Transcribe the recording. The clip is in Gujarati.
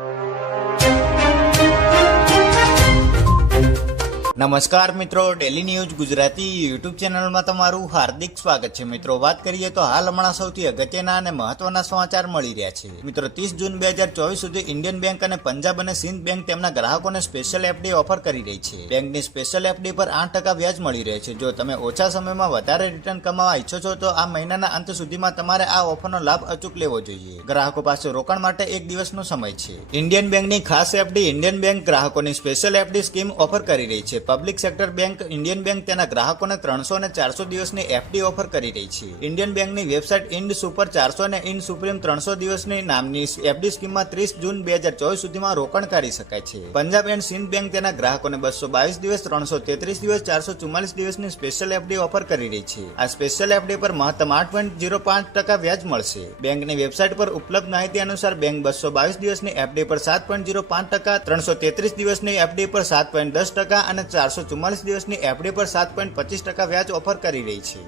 you. નમસ્કાર મિત્રો ડેલી ન્યૂઝ ગુજરાતી યુટ્યુબ ચેનલમાં તમારું હાર્દિક સ્વાગત છે. મિત્રો, વાત કરીએ તો હાલ હમણાં સૌથી અગત્યના અને મહત્વના સમાચાર મળી રહ્યા છે. મિત્રો, ત્રીસ જૂન બે હજાર ચોવીસ સુધી ઇન્ડિયન બેંક અને પંજાબ અને સિંધ બેંક તેમના ગ્રાહકોને સ્પેશિયલ એફડી ઓફર કરી રહી છે. બેંકની સ્પેશિયલ એફડી પર આઠ ટકા વ્યાજ મળી રહે છે. જો તમે ઓછા સમયમાં વધારે રિટર્ન કમાવા ઈચ્છો છો, તો આ મહિનાના અંત સુધીમાં તમારે આ ઓફરનો લાભ અચૂક લેવો જોઈએ. ગ્રાહકો પાસે રોકાણ માટે એક દિવસનો સમય છે. ઇન્ડિયન બેંકની ખાસ એફડી ઇન્ડિયન બેંક ગ્રાહકોની સ્પેશિયલ એફડી સ્કીમ ઓફર કરી રહી છે. Public sector bank, Indian bank તેના ગ્રાહકોને ત્રણસો અને ચારસો દિવસની એફડી ઓફર કરી રહી છે. ઇન્ડિયન બેંકની વેબસાઇટ ઇન્ડ સુપર ચારસો અને ઇન્ડ સુપ્રીમ ત્રણસો દિવસની નામની એફડી સ્કીમમાં ત્રીસ જૂન બે હજાર ચોવીસ સુધીમાં રોકાણ કરી શકાય છે. પંજાબ એન્ડ સિંધ બેંક તેના ગ્રાહકોને બસો બાવીસ દિવસ, ત્રણસો તેત્રીસ દિવસ, ચારસો ચુમ્માલીસ દિવસની સ્પેશિયલ એફડી ઓફર કરી રહી છે. આ સ્પેશિયલ એફડી પર મહત્તમ આઠ પોઈન્ટ જીરો પાંચ ટકા વ્યાજ મળશે. બેંકની વેબસાઇટ પર ઉપલબ્ધ માહિતી અનુસાર બેંક બસો બાવીસ દિવસની એફડી પર સાત પોઈન્ટ જીરો પાંચ ટકા, ત્રણસો તેત્રીસ દિવસની એફડી પર સાત પોઈન્ટ દસ ટકા અને ચારસો ચુમ્માલીસ દિવસની એફડી પર સાત પોઈન્ટ પચીસ ટકા વ્યાજ ઓફર કરી રહી છે.